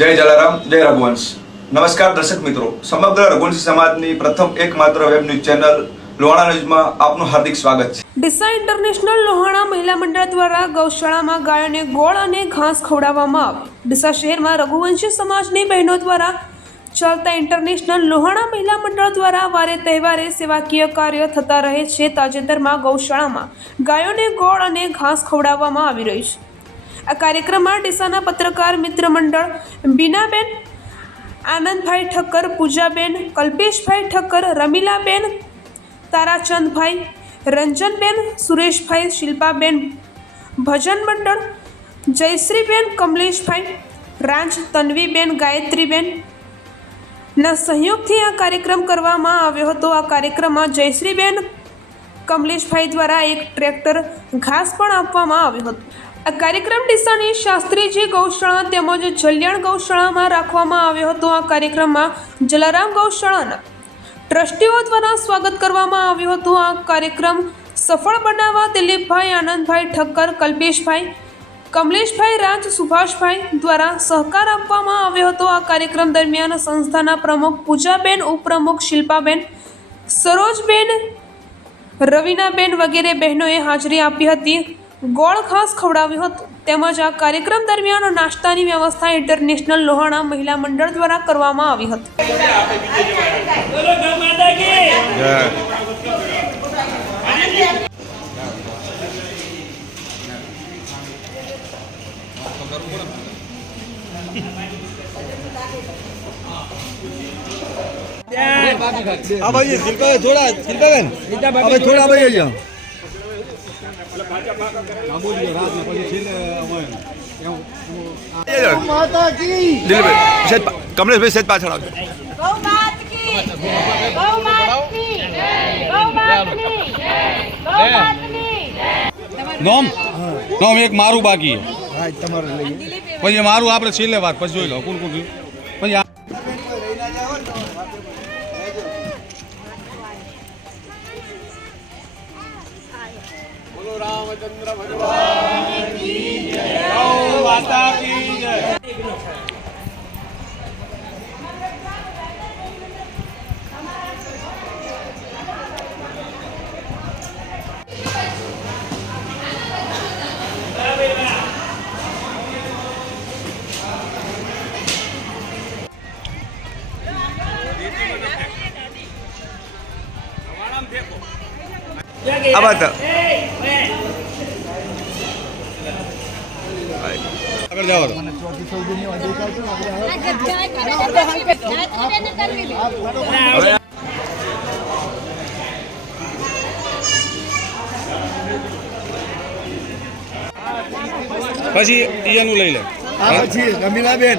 જય જલારામ, જય રઘુવંશ. નમસ્કાર દર્શક મિત્રો. સમગ્ર રઘુવંશી સમાજની પ્રથમ એકમાત્ર વેબ ન્યૂઝ ચેનલ લોહાણા ન્યૂઝમાં આપનું હાર્દિક સ્વાગત છે. ડીસા ઇન્ટરનેશનલ લોહાણા મહિલા મંડળ દ્વારા ગૌશાળામાં ગાયોને ગોળ અને ઘાસ ખવડાવવામાં આવ્યું ડીસા શહેરમાં રઘુવંશી સમાજની બહેનો દ્વારા ચાલતા ઇન્ટરનેશનલ લોહાણા મહિલા મંડળ દ્વારા વારે તહેવારે સેવાકીય કાર્ય થતા રહે છે. તાજેતરમાં ગૌશાળામાં ગાયોને ગોળ અને ઘાસ ખવડાવવામાં આવી રહ્યું છે. આ કાર્યક્રમમાં ડીસાના પત્રકાર મિત્ર મંડળ બીનાબેન, આનંદભાઈ ઠક્કર, પૂજાબેન, કલ્પેશભાઈ ઠક્કર, રમીલાબેન, તારાચંદભાઈ, રંજનબેન, સુરેશભાઈ, શિલ્પાબેન, ભજન મંડળ, જયશ્રીબેન, કમલેશભાઈ રાંચ તન્વીબેન, ગાયત્રીબેન. ના સહયોગથી આ કાર્યક્રમ કરવામાં આવ્યો હતો. આ કાર્યક્રમમાં જયશ્રીબેન, કમલેશભાઈ દ્વારા એક ટ્રેક્ટર ઘાસ પણ આપવામાં આવ્યું હતું. આ કાર્યક્રમ ડીસાની શાસ્ત્રીજી ગૌશાળા તેમજ જલ્યાણ ગૌશાળામાં રાખવામાં આવ્યો હતો, આ કાર્યક્રમમાં જલારામ ગૌશાળાના ટ્રસ્ટીઓ દ્વારા સ્વાગત કરવામાં આવ્યું હતું. આ કાર્યક્રમ સફળ બનાવવા દિલીપભાઈ, આનંદભાઈ ઠક્કર, કલ્પેશભાઈ, કમલેશભાઈ રાજ, સુભાષભાઈ દ્વારા સહકાર આપવામાં આવ્યો હતો. આ કાર્યક્રમ દરમિયાન સંસ્થાના પ્રમુખ પૂજાબેન, ઉપપ્રમુખ શિલ્પાબેન, સરોજબેન, રવિનાબેન વગેરે બહેનોએ હાજરી આપી હતી. ગોળ ખાસ ખવડાવ્યું હતું. તેમજ આ કાર્યક્રમ દરમિયાન નાસ્તાની વ્યવસ્થા ઇન્ટરનેશનલ લોહાણા મહિલા મંડળ દ્વારા કરવામાં આવી હતી. આ ભાઈ શિલ્પા થોડા શિલ્પાબેન હવે થોડા જાઓ કમલેશભાઈ સેજ પાછળ આવજો નોમ નોમ એક મારું બાકી પછી મારું આપણે છેલ્લે વાત પછી જોઈ લો કોણ કોણ આ વાત આગળ જાઓ. પછી એનું લઈ લે. પછી રમીલાબેન.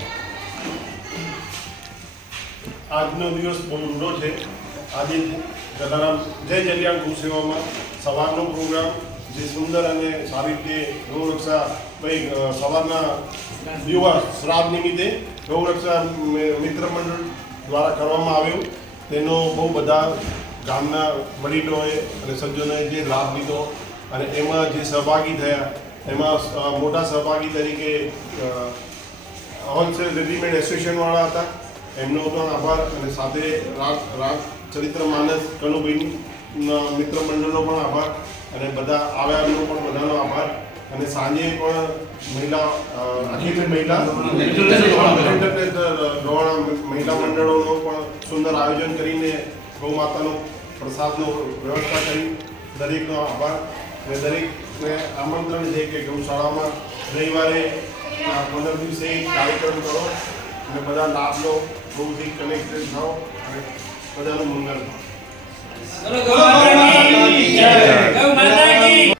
આજનો દિવસ બહુ રૂડો છે. આજે જલારામ જય જલિયાણ ગૌ સવારનો પ્રોગ્રામ, જે સુંદર અને સારી રીતે ગૌરક્ષા ભાઈ સવારના યુવા શ્રાદ્ધ નિમિત્તે ગૌરક્ષા મિત્ર મંડળ દ્વારા કરવામાં આવ્યું. તેનો બહુ બધા ગામના વડીલોએ અને સજ્જનોએ જે લાભ લીધો અને એમાં જે સહભાગી થયા, એમાં મોટા સહભાગી તરીકે હોલસેલ રેડીમેડ એસોસિએશનવાળા હતા. એમનો પણ આભાર અને સાથે રાગ રાગ ચરિત્ર માનસ કનુભાઈના મિત્ર મંડળનો પણ આભાર અને બધા આવ્યા એમનો પણ બધાનો આભાર. અને સાંજે પણ મહિલા અખિલ મહિલા મહિલા મંડળોનો પણ સુંદર આયોજન કરીને ગૌ માતાનો પ્રસાદનો વ્યવસ્થા કરી દરેકનો આભાર. અને દરેકને આમંત્રણ છે કે ગૌશાળામાં રવિવારે પંદર દિવસે કાર્યક્રમ કરો. અને બધા લાભ લો બહુથી કનેક્ટેડ થાઓ અને બધાનું મંગલ થાઓ.